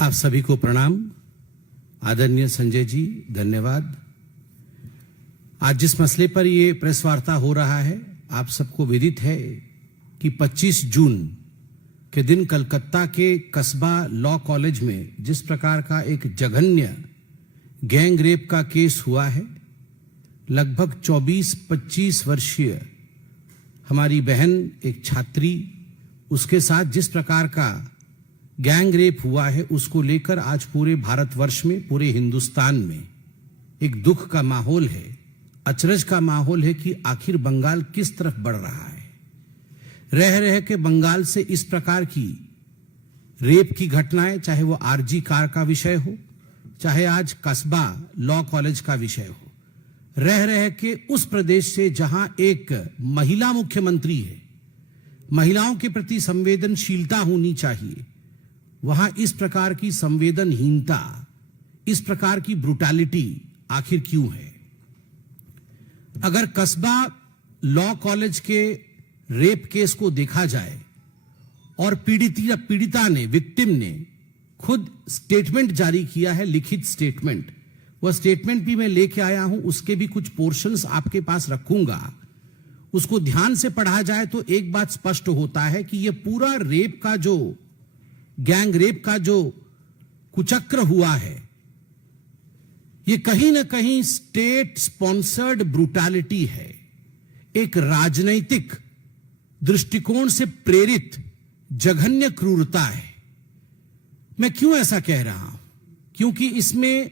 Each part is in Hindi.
आप सभी को प्रणाम। आदरणीय संजय जी, धन्यवाद। आज जिस मसले पर ये प्रेस वार्ता हो रहा है, आप सबको विदित है कि 25 जून के दिन कलकत्ता के कस्बा लॉ कॉलेज में जिस प्रकार का एक जघन्य गैंग रेप का केस हुआ है, लगभग 24-25 वर्षीय हमारी बहन एक छात्री, उसके साथ जिस प्रकार का गैंग रेप हुआ है, उसको लेकर आज पूरे भारतवर्ष में, पूरे हिंदुस्तान में एक दुख का माहौल है, अचरज का माहौल है कि आखिर बंगाल किस तरफ बढ़ रहा है। रह रह के बंगाल से इस प्रकार की रेप की घटनाएं, चाहे वो आरजी कार का विषय हो, चाहे आज कस्बा लॉ कॉलेज का विषय हो, रह रह के उस प्रदेश से जहां एक महिला मुख्यमंत्री है, महिलाओं के प्रति संवेदनशीलता होनी चाहिए, वहां इस प्रकार की संवेदनहीनता, इस प्रकार की ब्रुटैलिटी आखिर क्यों है। अगर कस्बा लॉ कॉलेज के रेप केस को देखा जाए और पीड़िता ने, विक्टिम ने खुद स्टेटमेंट जारी किया है, लिखित स्टेटमेंट, वह स्टेटमेंट भी मैं लेके आया हूं, उसके भी कुछ पोर्शंस आपके पास रखूंगा। उसको ध्यान से पढ़ा जाए तो एक बात स्पष्ट होता है कि यह पूरा रेप का जो गैंग रेप का जो कुचक्र हुआ है, यह कहीं ना कहीं स्टेट स्पॉन्सर्ड ब्रूटैलिटी है, एक राजनैतिक दृष्टिकोण से प्रेरित जघन्य क्रूरता है। मैं क्यों ऐसा कह रहा हूं? क्योंकि इसमें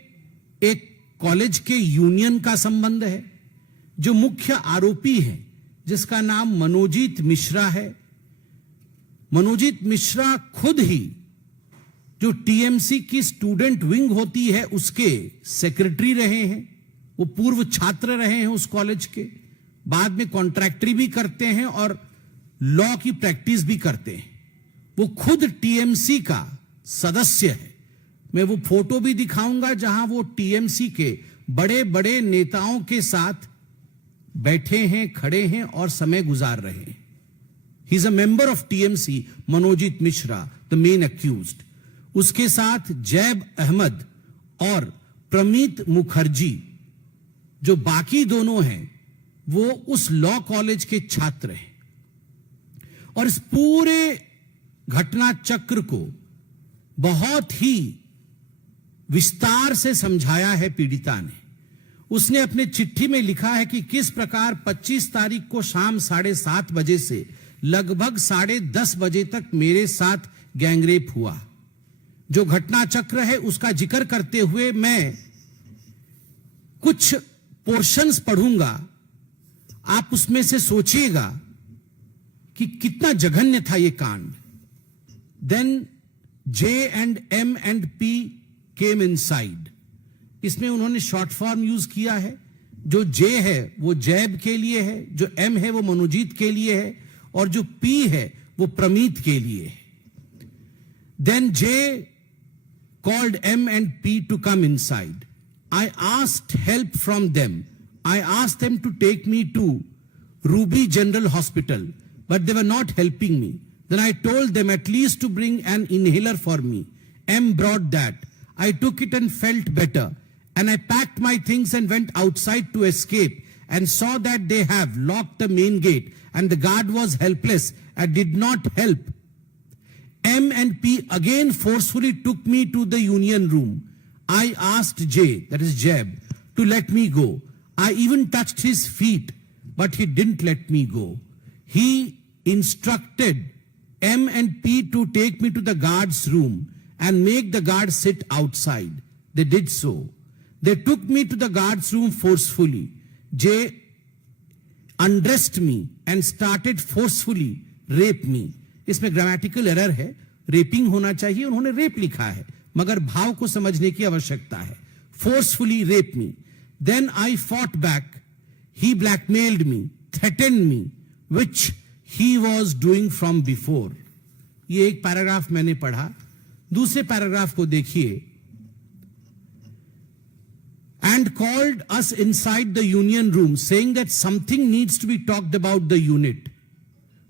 एक कॉलेज के यूनियन का संबंध है। जो मुख्य आरोपी है, जिसका नाम मनोजीत मिश्रा है, मनोजीत मिश्रा खुद ही जो टीएमसी की स्टूडेंट विंग होती है उसके सेक्रेटरी रहे हैं, वो पूर्व छात्र रहे हैं उस कॉलेज के, बाद में कॉन्ट्रैक्टरी भी करते हैं और लॉ की प्रैक्टिस भी करते हैं। वो खुद टीएमसी का सदस्य है। मैं वो फोटो भी दिखाऊंगा जहां वो टीएमसी के बड़े बड़े नेताओं के साथ बैठे हैं, खड़े हैं और समय गुजार रहे हैं। He is a member of TMC, Manojit Mishra, the main accused. उसके साथ जैब अहमद और प्रमीत मुखर्जी, जो बाकी दोनों हैं, वो उस लॉ कॉलेज के छात्र हैं। और इस पूरे घटना चक्र को बहुत ही विस्तार से समझाया है पीड़िता ने। उसने अपने चिट्ठी में लिखा है कि किस प्रकार 25 तारीख को शाम 7:30 बजे से लगभग 10:30 बजे तक मेरे साथ गैंगरेप हुआ। जो घटना चक्र है उसका जिक्र करते हुए मैं कुछ पोर्शंस पढ़ूंगा, आप उसमें से सोचिएगा कि कितना जघन्य था ये कांड। Then J and M and P came inside। इसमें उन्होंने शॉर्ट फॉर्म यूज किया है। जो J है वो जैब के लिए है, जो M है वो मनोजीत के लिए है, और जो P है वो प्रमीत के लिए है। Then J called M and P to come inside. I asked help from them. I asked them to take me to Ruby General Hospital, but they were not helping me. Then I told them at least to bring an inhaler for me. M brought that. I took it and felt better. And I packed my things and went outside to escape and saw that they have locked the main gate and the guard was helpless and did not help. M and P again forcefully took me to the union room. I asked J, that is Jeb, to let me go. I even touched his feet, but he didn't let me go. He instructed M and P to take me to the guard's room and make the guard sit outside. They did so. They took me to the guard's room forcefully. J undressed me and started forcefully rape me. इसमें ग्रामेटिकल एरर है, रेपिंग होना चाहिए, उन्होंने रेप लिखा है, मगर भाव को समझने की आवश्यकता है। Forcefully rape me. Then I fought back. He blackmailed me, threatened me, which he was doing from before. ये एक पैराग्राफ मैंने पढ़ा। दूसरे पैराग्राफ को देखिए। And called us inside the union room, saying that something needs to be talked about the unit.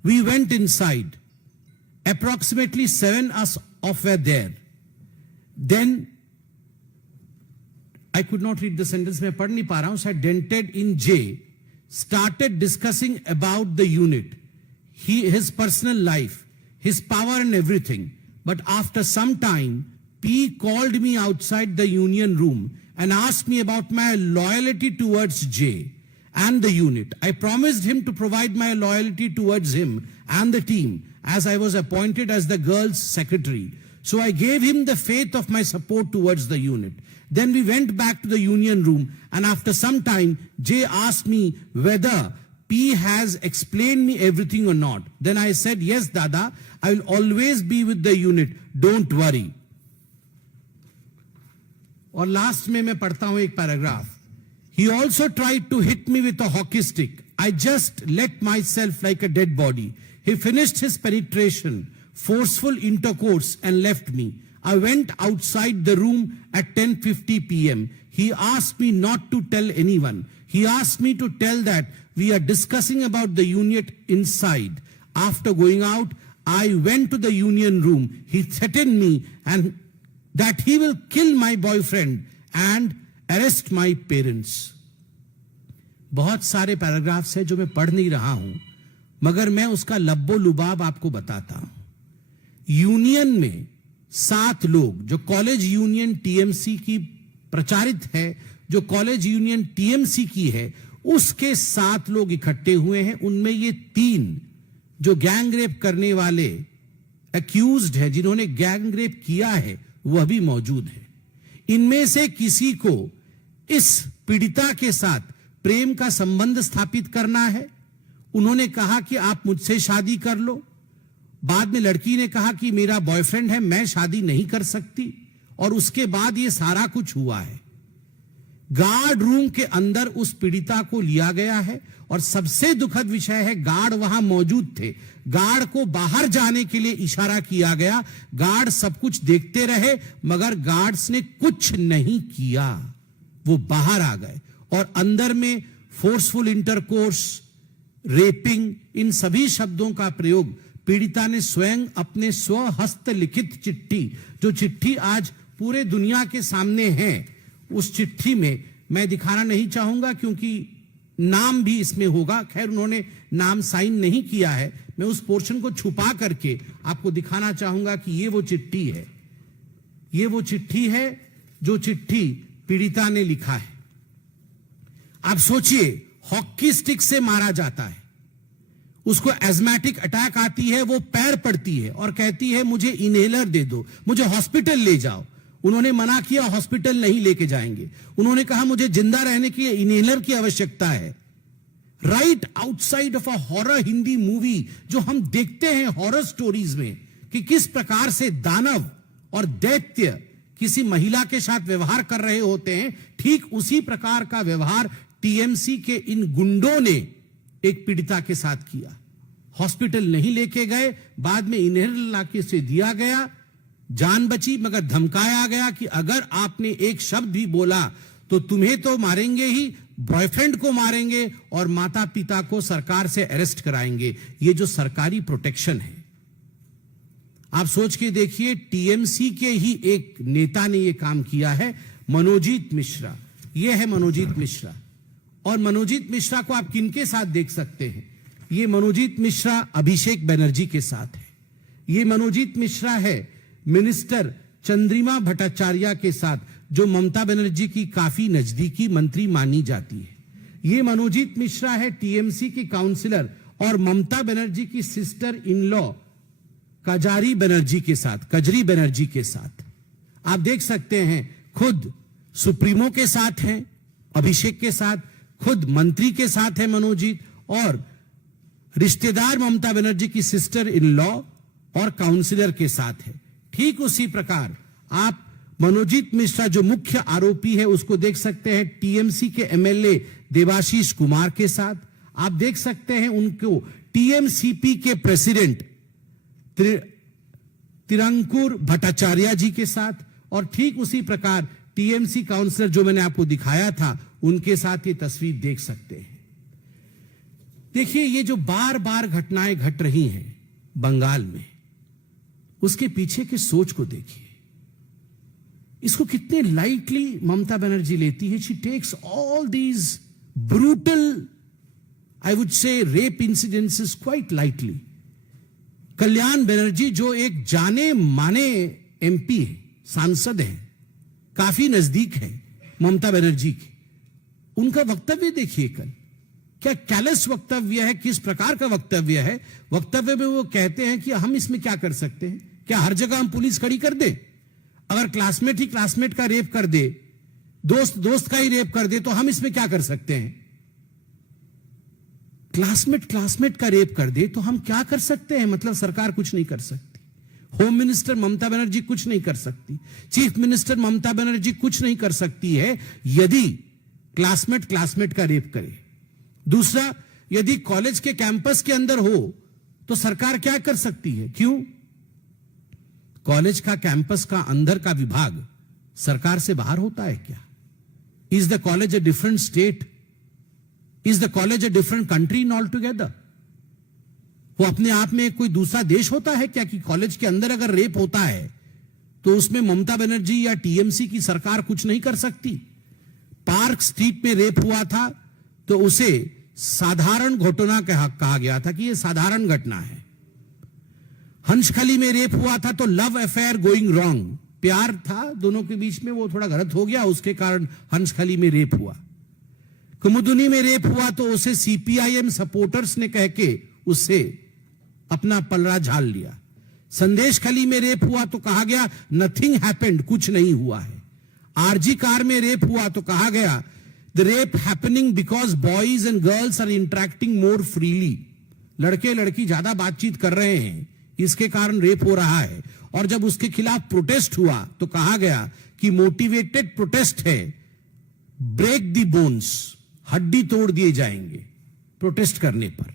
We went inside. Approximately 7 us of were there. Then I could not read the sentence, मैं पढ़ नहीं पा रहा हूं, said dented in J started discussing about the unit, his personal life, his power and everything. But after some time, P called me outside the union room and asked me about my loyalty towards J and the unit. I promised him to provide my loyalty towards him and the team as I was appointed as the girls' secretary. So I gave him the faith of my support towards the unit. Then we went back to the union room, and after some time, J asked me whether P has explained me everything or not. Then I said, yes, Dada, I will always be with the unit. Don't worry. और लास्ट में मैं पढ़ता हूं एक paragraph. He also tried to hit me with a hockey stick. I just let myself like a dead body. He finished his penetration, forceful intercourse, and left me. I went outside the room at 10:50 p.m. He asked me not to tell anyone. He asked me to tell that we are discussing about the unit inside. After going out, I went to the union room. He threatened me and that he will kill my boyfriend and arrest my parents. बहुत सारे पैराग्राफ्स हैं जो मैं पढ़ नहीं रहा हूं, मगर मैं उसका लब्बो लुबाब आपको बताता हूं. यूनियन में 7 लोग, जो कॉलेज यूनियन टीएमसी की प्रचारित है, जो कॉलेज यूनियन टीएमसी की है, उसके 7 लोग इकट्ठे हुए हैं. उनमें ये 3 जो गैंग रेप करने वाले अक्यूज्ड है, जिन्होंने गैंग रेप किया है, वह भी मौजूद है. इनमें से किसी को इस पीड़िता के साथ प्रेम का संबंध स्थापित करना है. उन्होंने कहा कि आप मुझसे शादी कर लो. बाद में लड़की ने कहा कि मेरा बॉयफ्रेंड है, मैं शादी नहीं कर सकती. और उसके बाद ये सारा कुछ हुआ है. गार्ड रूम के अंदर उस पीड़िता को लिया गया है और सबसे दुखद विषय है, गार्ड वहां मौजूद थे. गार्ड को बाहर जाने के लिए इशारा किया गया. गार्ड सब कुछ देखते रहे, मगर गार्ड्स ने कुछ नहीं किया. वो बाहर आ गए और अंदर में फोर्सफुल इंटरकोर्स, रेपिंग, इन सभी शब्दों का प्रयोग पीड़िता ने स्वयं अपने स्वहस्त लिखित चिट्ठी, जो चिट्ठी आज पूरे दुनिया के सामने है, उस चिट्ठी में मैं दिखाना नहीं चाहूंगा क्योंकि नाम भी इसमें होगा. खैर, उन्होंने नाम साइन नहीं किया है. मैं उस पोर्शन को छुपा करके आपको दिखाना चाहूंगा कि ये वो चिट्ठी है. ये वो चिट्ठी है जो चिट्ठी पीड़िता ने लिखा है. आप सोचिए, हॉकी स्टिक से मारा जाता है, उसको एस्मेटिक अटैक आती है, वो पैर पड़ती है और कहती है मुझे इनहेलर दे दो, मुझे हॉस्पिटल ले जाओ. उन्होंने मना किया, हॉस्पिटल नहीं लेके जाएंगे. उन्होंने कहा मुझे जिंदा रहने के लिए इनहेलर की आवश्यकता है. Right outside of a horror Hindi movie, जो हम देखते हैं हॉरर स्टोरीज में कि किस प्रकार से दानव और दैत्य किसी महिला के साथ व्यवहार कर रहे होते हैं, ठीक उसी प्रकार का व्यवहार टीएमसी के इन गुंडों ने एक पीड़िता के साथ किया. हॉस्पिटल नहीं लेके गए, बाद में इनहेलर लाके से दिया गया, जान बची, मगर धमकाया गया कि अगर आपने एक शब्द भी बोला तो तुम्हें तो मारेंगे ही, बॉयफ्रेंड को मारेंगे और माता पिता को सरकार से अरेस्ट कराएंगे. ये जो सरकारी प्रोटेक्शन है, आप सोच के देखिए. टीएमसी के ही एक नेता ने यह काम किया है, मनोजीत मिश्रा. यह है मनोजीत मिश्रा. और मनोजीत मिश्रा को आप किनके साथ देख सकते हैं? ये मनोजीत मिश्रा अभिषेक बनर्जी के साथ है. ये मनोजीत मिश्रा है मिनिस्टर चंद्रिमा भट्टाचार्य के साथ, जो ममता बनर्जी की काफी नजदीकी मंत्री मानी जाती है. ये मनोजीत मिश्रा है टीएमसी की काउंसिलर और ममता बनर्जी की sister in law Kajari Banerjee के साथ. आप देख सकते हैं, खुद सुप्रीमो के साथ हैं अभिषेक के साथ, खुद मंत्री के साथ है मनोजीत, और रिश्तेदार ममता बनर्जी की सिस्टर इन लॉ और काउंसिलर के साथ है. ठीक उसी प्रकार आप मनोजीत मिश्रा जो मुख्य आरोपी है उसको देख सकते हैं टीएमसी के एमएलए देवाशीष कुमार के साथ. आप देख सकते हैं उनको टीएमसीपी के प्रेसिडेंट तिरंकुर भट्टाचार्य जी के साथ, और ठीक उसी प्रकार टीएमसी काउंसिलर जो मैंने आपको दिखाया था उनके साथ ये तस्वीर देख सकते हैं. देखिए, ये जो बार बार घटनाएं घट रही हैं बंगाल में, उसके पीछे की सोच को देखिए. इसको कितने लाइटली ममता बनर्जी लेती है. She takes all these brutal, I would say, rape incidences quite lightly. Kalyan Banerjee जो एक जाने माने एमपी है, सांसद है, काफी नजदीक है ममता बनर्जी के, उनका वक्तव्य देखिए कल. क्या कैलस वक्तव्य है, किस प्रकार का वक्तव्य है. वक्तव्य में वो कहते हैं कि हम इसमें क्या कर सकते हैं, क्या हर जगह हम पुलिस खड़ी कर दे. अगर क्लासमेट ही क्लासमेट का रेप कर दे, दोस्त दोस्त का ही रेप कर दे, तो हम इसमें क्या कर सकते हैं. क्लासमेट क्लासमेट का रेप कर दे तो हम क्या कर सकते हैं. मतलब सरकार कुछ नहीं कर सकती, होम मिनिस्टर ममता बनर्जी कुछ नहीं कर सकती, चीफ मिनिस्टर ममता बनर्जी कुछ नहीं कर सकती है यदि क्लासमेट क्लासमेट का रेप करे. दूसरा, यदि कॉलेज के कैंपस के अंदर हो तो सरकार क्या कर सकती है. क्यों, कॉलेज का कैंपस का अंदर का विभाग सरकार से बाहर होता है क्या. Is the college a different state, is the college a different country in all together. वो अपने आप में कोई दूसरा देश होता है क्या कि कॉलेज के अंदर अगर रेप होता है तो उसमें ममता बनर्जी या टीएमसी की सरकार कुछ नहीं कर सकती. पार्क स्ट्रीट में रेप हुआ था तो उसे साधारण घटना कहा गया था कि यह साधारण घटना है. हंसखली में रेप हुआ था तो लव अफेयर गोइंग रॉन्ग, प्यार था दोनों के बीच में, वो थोड़ा गलत हो गया, उसके कारण हंसखली में रेप हुआ. कुमुदुनी में रेप हुआ तो उसे सीपीआईएम सपोर्टर्स ने कह के उससे अपना पलड़ा झाल लिया. संदेश खली में रेप हुआ तो कहा गया नथिंग हैपेंड, कुछ नहीं हुआ है. आरजी कार में रेप हुआ तो कहा गया the rape happening because boys and girls are interacting more freely, लड़के लड़की ज्यादा बातचीत कर रहे हैं, इसके कारण रेप हो रहा है. और जब उसके खिलाफ प्रोटेस्ट हुआ तो कहा गया कि मोटिवेटेड प्रोटेस्ट है, ब्रेक दी बोन्स, हड्डी तोड़ दिए जाएंगे प्रोटेस्ट करने पर.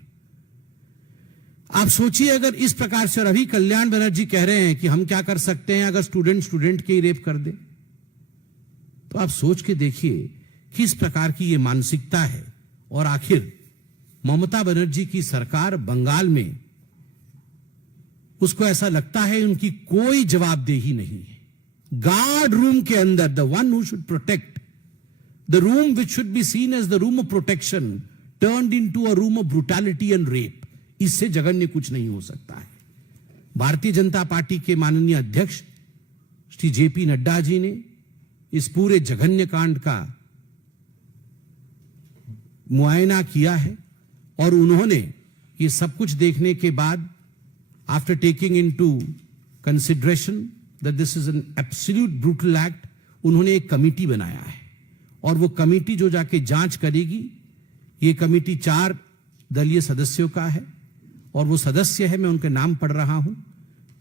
आप सोचिए अगर इस प्रकार से, और अभी कल्याण बनर्जी कह रहे हैं कि हम क्या कर सकते हैं अगर स्टूडेंट के ही रेप कर दे, तो आप सोच के देखिए किस प्रकार की यह मानसिकता है. और आखिर ममता बनर्जी की सरकार बंगाल में, उसको ऐसा लगता है उनकी कोई जवाबदेही नहीं है. गार्ड रूम के अंदर, the one who should protect, the room which should be seen as the room of protection turned into a room of brutality and rape. इससे जघन्य कुछ नहीं हो सकता है. भारतीय जनता पार्टी के माननीय अध्यक्ष श्री जेपी नड्डा जी ने इस पूरे जघन्य कांड का मुआयना किया है और उन्होंने ये सब कुछ देखने के बाद, after taking into consideration that this is an absolute brutal act, उन्होंने एक कमिटी बनाया है. और वो कमिटी जो जाके जांच करेगी, ये कमिटी 4 दलीय सदस्यों का है और वो सदस्य है, मैं उनके नाम पढ़ रहा हूं.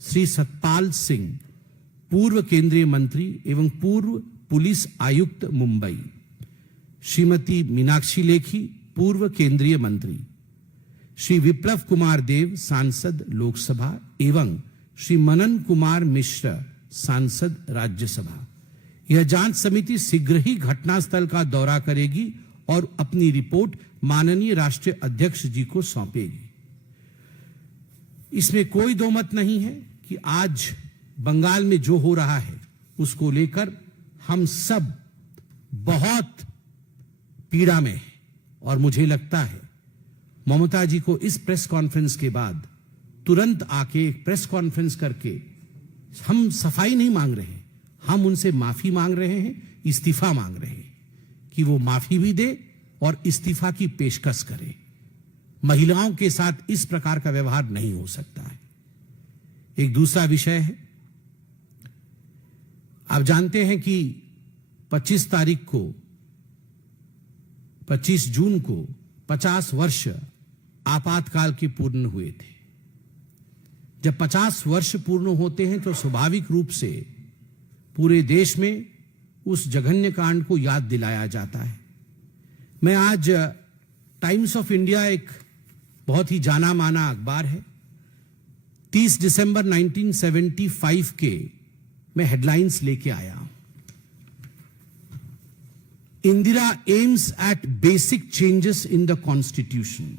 श्री सतपाल सिंह, पूर्व केंद्रीय मंत्री एवं पूर्व पुलिस आयुक्त मुंबई. श्रीमती मीनाक्षी लेखी, पूर्व केंद्रीय मंत्री. श्री विप्लव कुमार देव, सांसद लोकसभा, एवं श्री मनन कुमार मिश्र, सांसद राज्यसभा. यह जांच समिति शीघ्र ही घटनास्थल का दौरा करेगी और अपनी रिपोर्ट माननीय राष्ट्रीय अध्यक्ष जी को सौंपेगी. इसमें कोई दो मत नहीं है कि आज बंगाल में जो हो रहा है उसको लेकर हम सब बहुत पीड़ा में हैं. और मुझे लगता है ममता जी को इस प्रेस कॉन्फ्रेंस के बाद तुरंत आके एक प्रेस कॉन्फ्रेंस करके, हम सफाई नहीं मांग रहे हैं, हम उनसे माफी मांग रहे हैं, इस्तीफा मांग रहे हैं, कि वो माफी भी दे और इस्तीफा की पेशकश करे. महिलाओं के साथ इस प्रकार का व्यवहार नहीं हो सकता है. एक दूसरा विषय है, आप जानते हैं कि 25 जून को 50 वर्ष आपातकाल के पूर्ण हुए थे. जब 50 वर्ष पूर्ण होते हैं तो स्वाभाविक रूप से पूरे देश में उस जघन्य कांड को याद दिलाया जाता है. मैं आज टाइम्स ऑफ इंडिया, एक बहुत ही जाना माना अखबार है, 30 दिसंबर 1975 के मैं हेडलाइंस लेके आया हूं. Indira aims at basic changes in the constitution.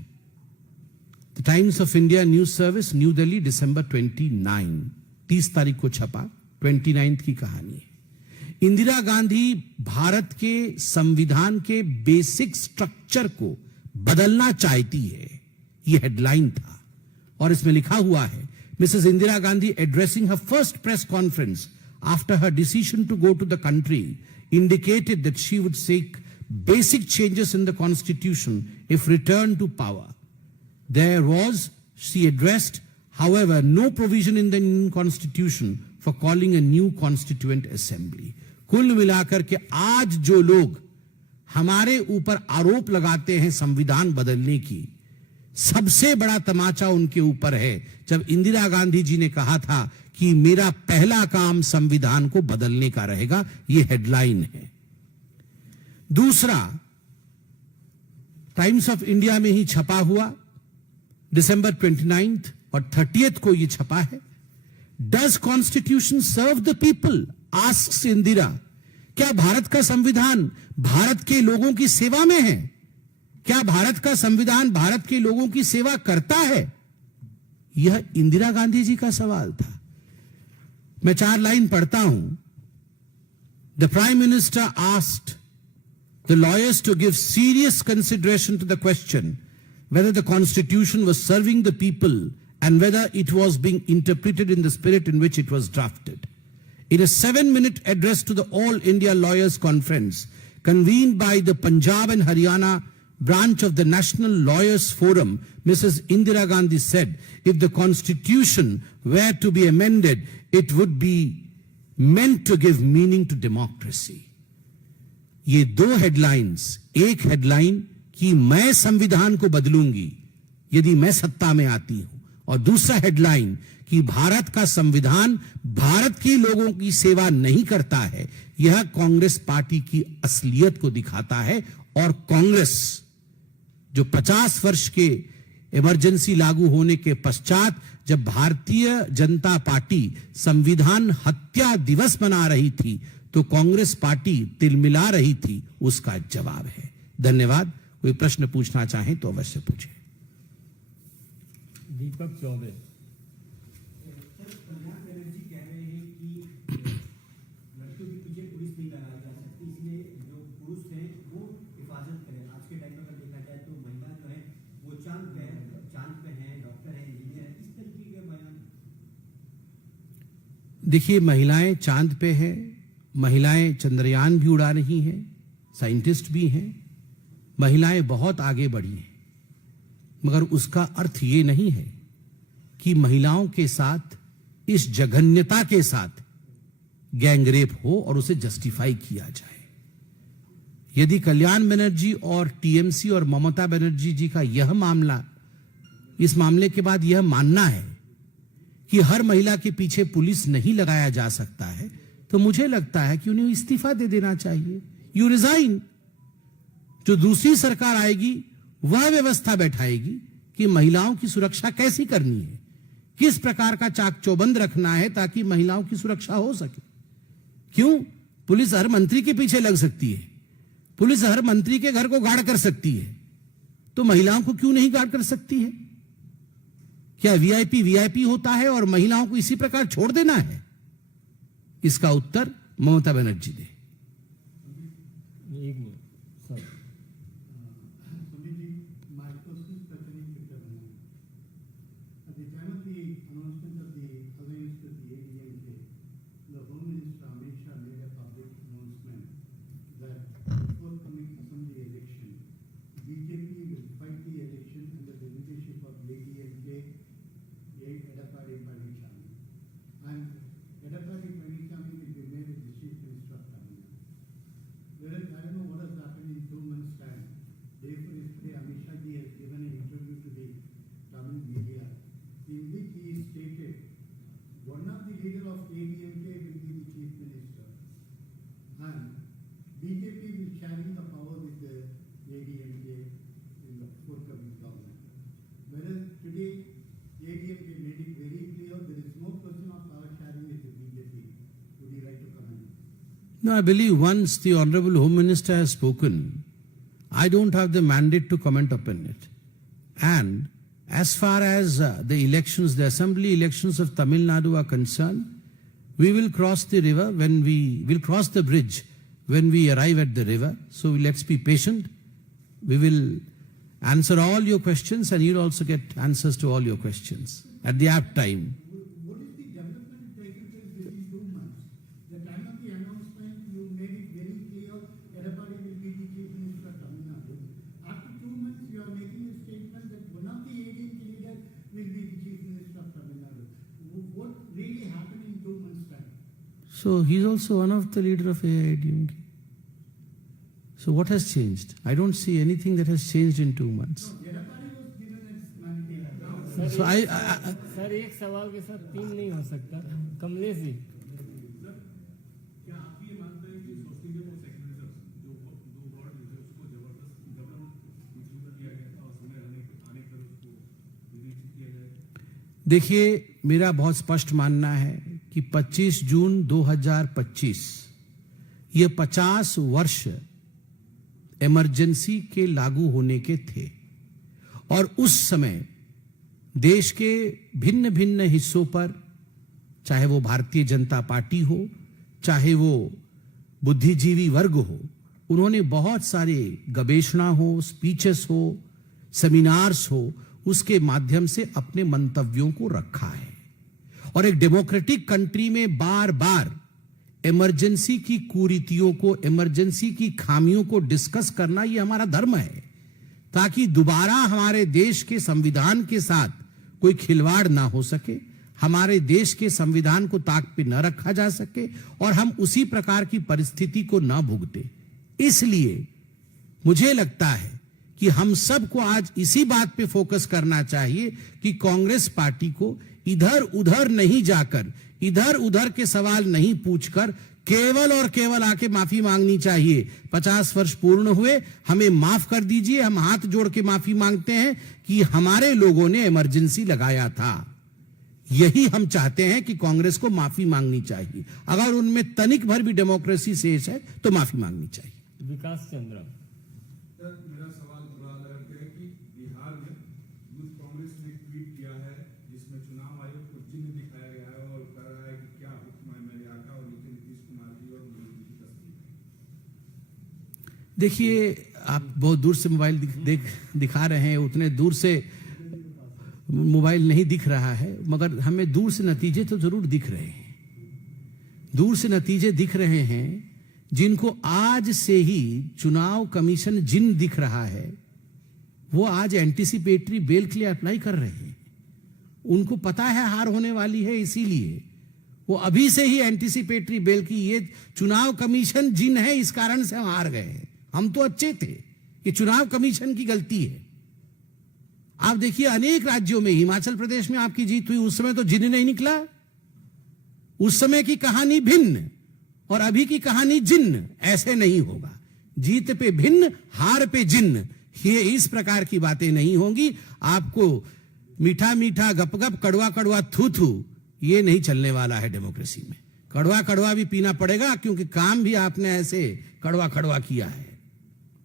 The Times of India news service, New Delhi, December 29, 30 तारीख को छपा. 29 की कहानी है. इंदिरा गांधी भारत के संविधान के बेसिक स्ट्रक्चर को बदलना चाहती है, यह हेडलाइन था। और इसमें लिखा हुआ है, Mrs Indira Gandhi addressing her first press conference after her decision to go to the country indicated that she would seek basic changes in the constitution if returned to power. There was, she addressed, however, no provision in the Indian constitution for calling a new constituent assembly. कुल मिलाकर के आज जो लोग हमारे ऊपर आरोप लगाते हैं संविधान बदलने की, सबसे बड़ा तमाचा उनके ऊपर है जब इंदिरा गांधी जी ने कहा था कि मेरा पहला काम संविधान को बदलने का रहेगा। यह हेडलाइन है। दूसरा, टाइम्स ऑफ इंडिया में ही छपा हुआ, दिसंबर 29 और 30 को यह छपा है। Does constitution serve the people, asks Indira. क्या भारत का संविधान भारत के लोगों की सेवा में है? क्या भारत का संविधान भारत के लोगों की सेवा करता है? यह इंदिरा गांधी जी का सवाल था। मैं 4 लाइन पढ़ता हूं। The prime minister asked the lawyers to give serious consideration to the question whether the constitution was serving the people and whether it was being interpreted in the spirit in which it was drafted. In a 7-minute address to the All India Lawyers Conference convened by the Punjab and Haryana branch of the National Lawyers Forum, Mrs. Indira Gandhi said, if the constitution were to be amended, it would be meant to give meaning to democracy. ये 2 हेडलाइंस, एक हेडलाइन कि मैं संविधान को बदलूंगी यदि मैं सत्ता में आती हूं, और दूसरा हेडलाइन कि भारत का संविधान भारत के लोगों की सेवा नहीं करता है। यह कांग्रेस पार्टी की असलियत को दिखाता है। और कांग्रेस जो 50 वर्ष के इमरजेंसी लागू होने के पश्चात जब भारतीय जनता पार्टी संविधान हत्या दिवस मना रही थी तो कांग्रेस पार्टी तिलमिला रही थी, उसका जवाब है। धन्यवाद। कोई प्रश्न पूछना चाहे तो अवश्य पूछे। दीपक चौबे। कल्याण बनर्जी कह रहे हैं कि लड़कियों के पीछे पुलिस नहीं लगाई जा सकती, इसलिए जो पुरुष हैं वो हिफाजत करें। आज के टाइम में अगर देखा जाए तो महिला जो है वो चांद पे हैं, डॉक्टर हैं, इंजीनियर हैं, इस तरीके के बयान। देखिए, महिलाएं चांद पे हैं, महिलाएं चंद्रयान भी उड़ा रही हैं, साइंटिस्ट भी हैं, महिलाएं बहुत आगे बढ़ी हैं, मगर उसका अर्थ ये नहीं है कि महिलाओं के साथ इस जघन्यता के साथ गैंगरेप हो और उसे जस्टिफाई किया जाए। यदि कल्याण बनर्जी और टीएमसी और ममता बनर्जी जी का यह मामला, इस मामले के बाद यह मानना है कि हर महिला के पीछे पुलिस नहीं लगाया जा सकता है, तो मुझे लगता है कि उन्हें इस्तीफा दे देना चाहिए। You resign. जो दूसरी सरकार आएगी वह व्यवस्था बैठाएगी कि महिलाओं की सुरक्षा कैसी करनी है, किस प्रकार का चाक चौबंद रखना है ताकि महिलाओं की सुरक्षा हो सके। क्यों? पुलिस हर मंत्री के पीछे लग सकती है, पुलिस हर मंत्री के घर को गार्ड कर सकती है, तो महिलाओं को क्यों नहीं गार्ड कर सकती है? क्या वीआईपी वीआईपी होता है और महिलाओं को इसी प्रकार छोड़ देना है? इसका उत्तर ममता बनर्जी दे। एक minute sir. Sunil ji, my question is pertaining to Telangana. At the time of the announcement of the alliance with the ADMK, the Home Minister Amit Shah made a public announcement that before coming assembly election, BJP will fight the election under the leadership of ADMK, Edappadi Palaniswamy. And Edappadi Palaniswamy will be made as the Chief Minister of Tamil Nadu. Whereas I don't know what has happened in 2 months' time. Therefore, yesterday Amit Shah ji has given an interview to the Tamil media in which he stated one of the leader of ADMK will be the Chief Minister and BJP will sharing the power with the ADMK in the forthcoming government. Whereas today ADMK made it very clear there is no question of power sharing with the BJP. Would you like to comment? No, I believe once the Honorable Home Minister has spoken, I don't have the mandate to comment upon it. And as far as the elections, the assembly elections of Tamil Nadu are concerned, We will cross the river when we will cross the bridge when we arrive at the river. So let's be patient. We will answer all your questions and you'll also get answers to all your questions at the apt time. What is the development taking place within 2 months? The time of the announcement, you made it very clear, Edapadi will be the Chief Minister of Tamil Nadu. After 2 months, you are making a statement that one of the ADMK leaders will be the Chief Minister of Tamil Nadu. What really happened in 2 months' time? So he's also one of the leader of AIADMK. So what has changed? I don't see anything that has changed in 2 months. No, Edapadi was given its mandate. So sir एक सवाल के साथ 3 नहीं हो सकता। कमलेश जी, क्या आप ये मानते हैं कि सोशलिज्म और सेक्युलरिज्म जो दो वर्ड है उसको जबरदस्त गवर्नमेंट में किया गया था और समय आने पर उसको विवेचित किया जाएगा? देखिए, मेरा बहुत स्पष्ट मानना है कि 25 जून 2025 ये 50 वर्ष इमरजेंसी के लागू होने के थे और उस समय देश के भिन्न भिन्न हिस्सों पर, चाहे वो भारतीय जनता पार्टी हो, चाहे वो बुद्धिजीवी वर्ग हो, उन्होंने बहुत सारे गवेषणा हो, स्पीचेस हो, सेमिनार्स हो, उसके माध्यम से अपने मंतव्यों को रखा है। और एक डेमोक्रेटिक कंट्री में बार बार इमरजेंसी की कुरीतियों को, इमरजेंसी की खामियों को डिस्कस करना ये हमारा धर्म है, ताकि दोबारा हमारे देश के संविधान के साथ कोई खिलवाड़ ना हो सके, हमारे देश के संविधान को ताक पे न रखा जा सके और हम उसी प्रकार की परिस्थिति को न भुगते। इसलिए मुझे लगता है कि हम सबको आज इसी बात पे फोकस करना चाहिए कि कांग्रेस पार्टी को इधर उधर नहीं जाकर, इधर उधर के सवाल नहीं पूछकर केवल और केवल आके माफी मांगनी चाहिए। 50 वर्ष पूर्ण हुए, हमें माफ कर दीजिए, हम हाथ जोड़ के माफी मांगते हैं कि हमारे लोगों ने इमरजेंसी लगाया था। यही हम चाहते हैं कि कांग्रेस को माफी मांगनी चाहिए। अगर उनमें तनिक भर भी डेमोक्रेसी शेष है तो माफी मांगनी चाहिए। विकास चंद्र, सर, मेरा सवाल थोड़ा अलग है कि बिहार में यूथ कांग्रेस ने एक ट्वीट किया है जिसमें चुनाव आयोग को चिन्ह दिखाया गया है और कह रहा है कि क्या हुक्म है मेरे आका और नीचे नीतीश कुमार जी और मोदी जी की तस्वीर। देखिए, आप बहुत दूर से मोबाइल दिखा रहे हैं, उतने दूर से मोबाइल नहीं दिख रहा है, मगर हमें दूर से नतीजे तो जरूर दिख रहे हैं। दूर से नतीजे दिख रहे हैं जिनको आज से ही चुनाव कमीशन जिन दिख रहा है, वो आज एंटीसिपेटरी बेल के लिए अप्लाई कर रहे हैं। उनको पता है हार होने वाली है, इसीलिए वो अभी से ही एंटीसिपेटरी बेल की, ये चुनाव कमीशन जिन है इस कारण से हम हार गए हैं, हम तो अच्छे थे, ये चुनाव कमीशन की गलती है। आप देखिए, अनेक राज्यों में, हिमाचल प्रदेश में आपकी जीत हुई, उस समय तो जिन नहीं निकला। उस समय की कहानी भिन्न और अभी की कहानी जिन्न, ऐसे नहीं होगा। जीत पे भिन्न, हार पे जिन्न, ये इस प्रकार की बातें नहीं होंगी। आपको मीठा मीठा गप गप, कड़वा कड़वा थू थू, ये नहीं चलने वाला है डेमोक्रेसी में। कड़वा कड़वा भी पीना पड़ेगा, क्योंकि काम भी आपने ऐसे कड़वा कड़वा किया है।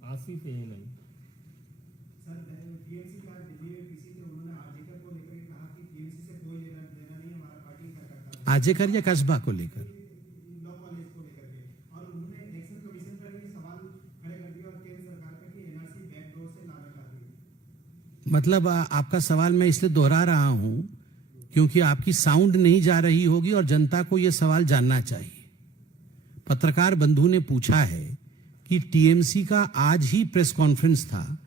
आसिफ है नहीं। सर, टीएमसी का दिल्ली में पीसी थे, उन्होंने आरजेकर को लेकर कहा कि टीएमसी से कोई लेना देना नहीं, हमारा पार्टी का करता है। आजेकर या कस्बा को लेकर, लॉ कॉलेज को लेकर के, और उन्होंने इलेक्शन कमीशन पर भी सवाल खड़े कर दिया और केंद्र सरकार पे कि एनआरसी बैकडोर से लाना चाहती है। मतलब आपका सवाल मैं इसलिए दोहरा रहा हूं क्योंकि आपकी साउंड नहीं जा रही होगी और जनता को यह सवाल जानना चाहिए। पत्रकार बंधु ने पूछा है कि टीएमसी का आज ही प्रेस कॉन्फ्रेंस था,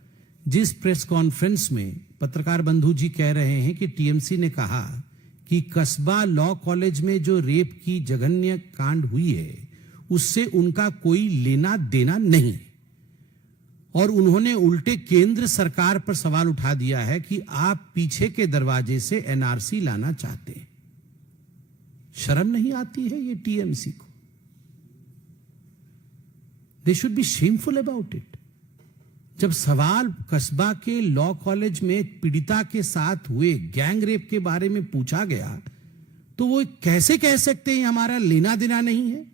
जिस प्रेस कॉन्फ्रेंस में पत्रकार बंधु जी कह रहे हैं कि टीएमसी ने कहा कि कस्बा लॉ कॉलेज में जो रेप की जघन्य कांड हुई है उससे उनका कोई लेना देना नहीं, और उन्होंने उल्टे केंद्र सरकार पर सवाल उठा दिया है कि आप पीछे के दरवाजे से एनआरसी लाना चाहते हैं। शर्म नहीं आती है ये टीएमसी को? They should be shameful about it. जब सवाल कस्बा के लॉ कॉलेज में एक पीड़िता के साथ हुए गैंग रेप के बारे में पूछा गया तो वो कैसे कह सकते हैं हमारा लेना देना नहीं है?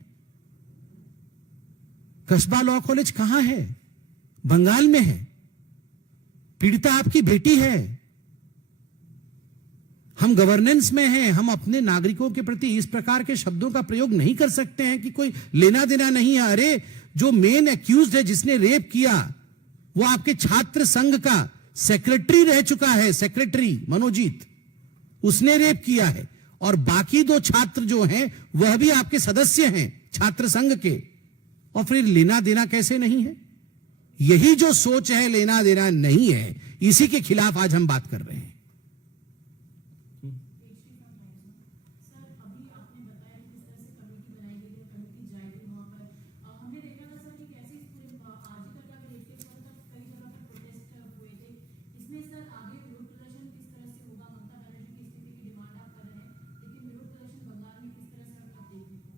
कस्बा लॉ कॉलेज कहां है? बंगाल में है। पीड़िता आपकी बेटी है। हम गवर्नेंस में हैं, हम अपने नागरिकों के प्रति इस प्रकार के शब्दों का प्रयोग नहीं कर सकते हैं कि कोई लेना देना नहीं है। अरे जो मेन एक्यूज्ड है, जिसने रेप किया, वो आपके छात्र संघ का सेक्रेटरी रह चुका है, सेक्रेटरी मनोजीत, उसने रेप किया है। और बाकी 2 छात्र जो हैं वह भी आपके सदस्य हैं छात्र संघ के, और फिर लेना देना कैसे नहीं है? यही जो सोच है, लेना देना नहीं है, इसी के खिलाफ आज हम बात कर रहे हैं। सर, अभी आपने बताया कि किस तरह से कमेटी बनाई गई है, कमेटी जाएगी वहां पर। हमने देखा था सर कि कैसे इस पूरे आजकल का रेप केस पर कई जगह पर प्रोटेस्ट हुए थे। इसमें सर आगे विरोध प्रदर्शन किस तरह से होगा? ममता बनर्जी की इस्तीफे की डिमांड आप कर रहे हैं, लेकिन विरोध प्रदर्शन बंगाल में किस तरह से आप देखने को?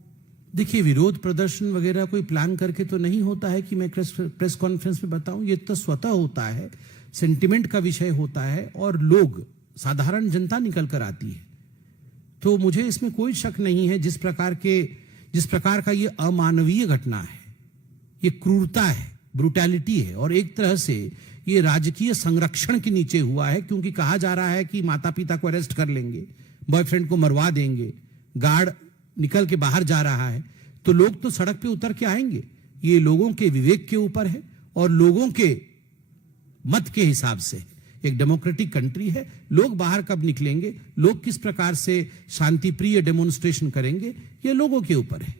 देखिए, विरोध प्रदर्शन वगैरह कोई प्लान करके तो नहीं होता है कि मैं प्रेस कॉन्फ्रेंस में बताऊं। ये तो स्वतः होता है, सेंटिमेंट का विषय होता है, और लोग, साधारण जनता निकल कर आती है। तो मुझे इसमें कोई शक नहीं है, जिस प्रकार का ये अमानवीय घटना है, ये क्रूरता है, ब्रूटैलिटी है, और एक तरह से ये राजकीय संरक्षण के नीचे हुआ है, क्योंकि कहा जा रहा है कि माता पिता को अरेस्ट कर लेंगे, बॉयफ्रेंड को मरवा देंगे, गार्ड निकल के बाहर जा रहा है, तो लोग तो सड़क पे उतर के आएंगे। ये लोगों के विवेक के ऊपर है और लोगों के मत के हिसाब से। एक डेमोक्रेटिक कंट्री है, लोग बाहर कब निकलेंगे, लोग किस प्रकार से शांति प्रिय डेमोन्स्ट्रेशन करेंगे, ये लोगों के ऊपर है।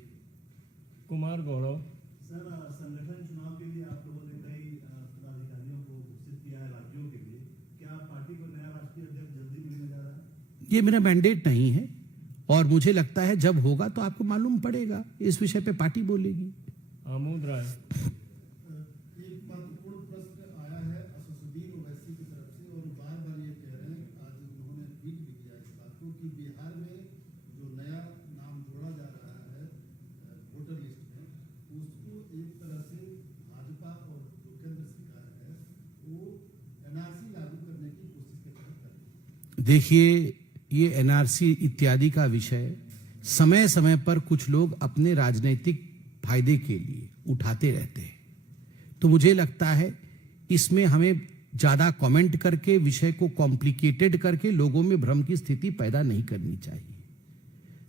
कुमार गौरव। सर, संगठन चुनाव के लिए आप लोगों ने कई पदाधिकारियों को घोषित किया है राज्यों के लिए। क्या पार्टी को नया राष्ट्रीय अध्यक्ष जल्दी मिलने जा रहा है? ये मेरा मैंडेट नहीं है, और मुझे लगता है जब होगा तो आपको मालूम पड़ेगा। इस विषय पे पार्टी बोलेगी। आमोद राय। एक महत्वपूर्ण प्रश्न आया है असदुद्दीन ओवैसी की तरफ से, और बार बार ये कह रहे हैं, आज उन्होंने ट्वीट भी किया इस बात को, कि बिहार में जो नया नाम जोड़ा जा रहा है वोटर लिस्ट में, उसको एक तरह से भाजपा और जो केंद्र सरकार है वो एनआरसी लागू करने की कोशिश के तहत कर रही है। देखिए, ये एनआरसी इत्यादि का विषय समय समय पर कुछ लोग अपने राजनीतिक फायदे के लिए उठाते रहते हैं। तो मुझे लगता है इसमें हमें ज्यादा कमेंट करके, विषय को कॉम्प्लिकेटेड करके लोगों में भ्रम की स्थिति पैदा नहीं करनी चाहिए।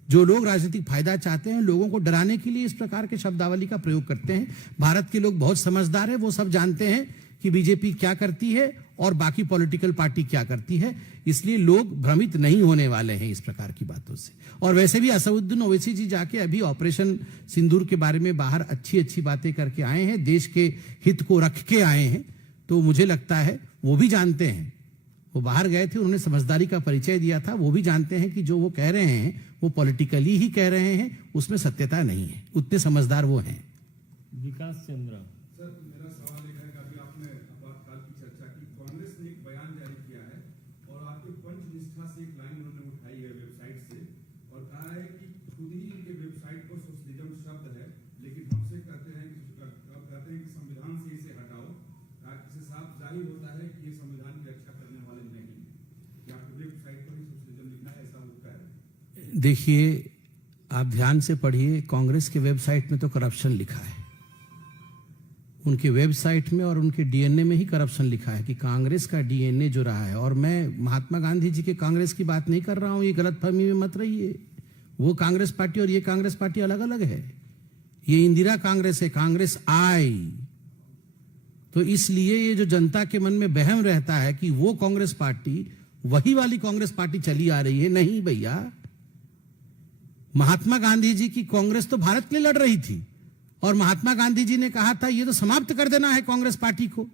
जो लोग राजनीतिक फायदा चाहते हैं, लोगों को डराने के लिए इस प्रकार के शब्दावली का प्रयोग करते हैं। भारत के लोग बहुत समझदार हैं, वो सब जानते हैं कि बीजेपी क्या करती है और बाकी पॉलिटिकल पार्टी क्या करती है, इसलिए लोग भ्रमित नहीं होने वाले हैं इस प्रकार की बातों से। और वैसे भी असदुद्दीन ओवैसी जी जाके अभी ऑपरेशन सिंदूर के बारे में बाहर अच्छी अच्छी बातें करके आए हैं, देश के हित को रख के आए हैं। तो मुझे लगता है वो भी जानते हैं, वो बाहर गए थे, उन्होंने समझदारी का परिचय दिया था, वो भी जानते हैं कि जो वो कह रहे हैं वो पॉलिटिकली ही कह रहे हैं, उसमें सत्यता नहीं है, उतने समझदार वो हैं। विकास चंद्रा। सर, मेरा सवाल एक है कि अभी आपने आपातकाल की चर्चा की, कांग्रेस ने एक बयान जारी किया है और आपके पंच निष्ठा से एक लाइन उन्होंने उठाई है वेबसाइट से, और कहा है कि खुद ही इनके वेबसाइट पर सोशलिज्म शब्द है, लेकिन हमसे कहते हैं कि संविधान से इसे हटाओ। इससे साफ जाहिर होता है कि ये संविधान की रक्षा करने वाले नहीं है। क्या आपकी वेबसाइट पर ही सोशलिज्म लिखना है, ऐसा वो कह रहे हैं? देखिए, आप ध्यान से पढ़िए, कांग्रेस के वेबसाइट में तो करप्शन लिखा है, उनके वेबसाइट में और उनके डीएनए में ही करप्शन लिखा है कि कांग्रेस का डीएनए जो रहा है। और मैं महात्मा गांधी जी के कांग्रेस की बात नहीं कर रहा हूं, ये गलतफहमी में मत रहिए। वो कांग्रेस पार्टी और ये कांग्रेस पार्टी अलग अलग है। ये इंदिरा कांग्रेस है, कांग्रेस आई। तो इसलिए ये जो जनता के मन में वहम रहता है कि वो कांग्रेस पार्टी वही वाली कांग्रेस पार्टी चली आ रही है, नहीं भैया। महात्मा गांधी जी की कांग्रेस तो भारत के लिए लड़ रही थी, और महात्मा गांधी जी ने कहा था ये तो समाप्त कर देना है कांग्रेस पार्टी को।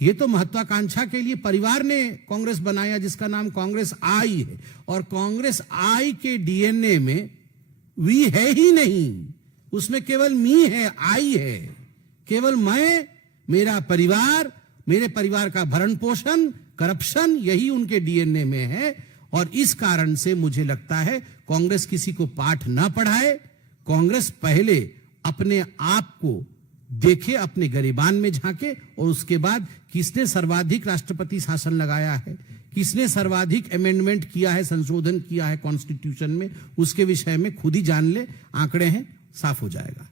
ये तो महत्वाकांक्षा के लिए परिवार ने कांग्रेस बनाया, जिसका नाम कांग्रेस आई है। और कांग्रेस आई के डीएनए में वी है ही नहीं, उसमें केवल मी है, आई है। केवल मैं, मेरा परिवार, मेरे परिवार का भरण पोषण, करप्शन, यही उनके डीएनए में है। और इस कारण से मुझे लगता है कांग्रेस किसी को पाठ ना पढ़ाए। कांग्रेस पहले अपने आप को देखे, अपने गरिबान में झांके, और उसके बाद किसने सर्वाधिक राष्ट्रपति शासन लगाया है, किसने सर्वाधिक अमेंडमेंट किया है, संशोधन किया है कॉन्स्टिट्यूशन में, उसके विषय में खुद ही जान ले। आंकड़े हैं, साफ हो जाएगा।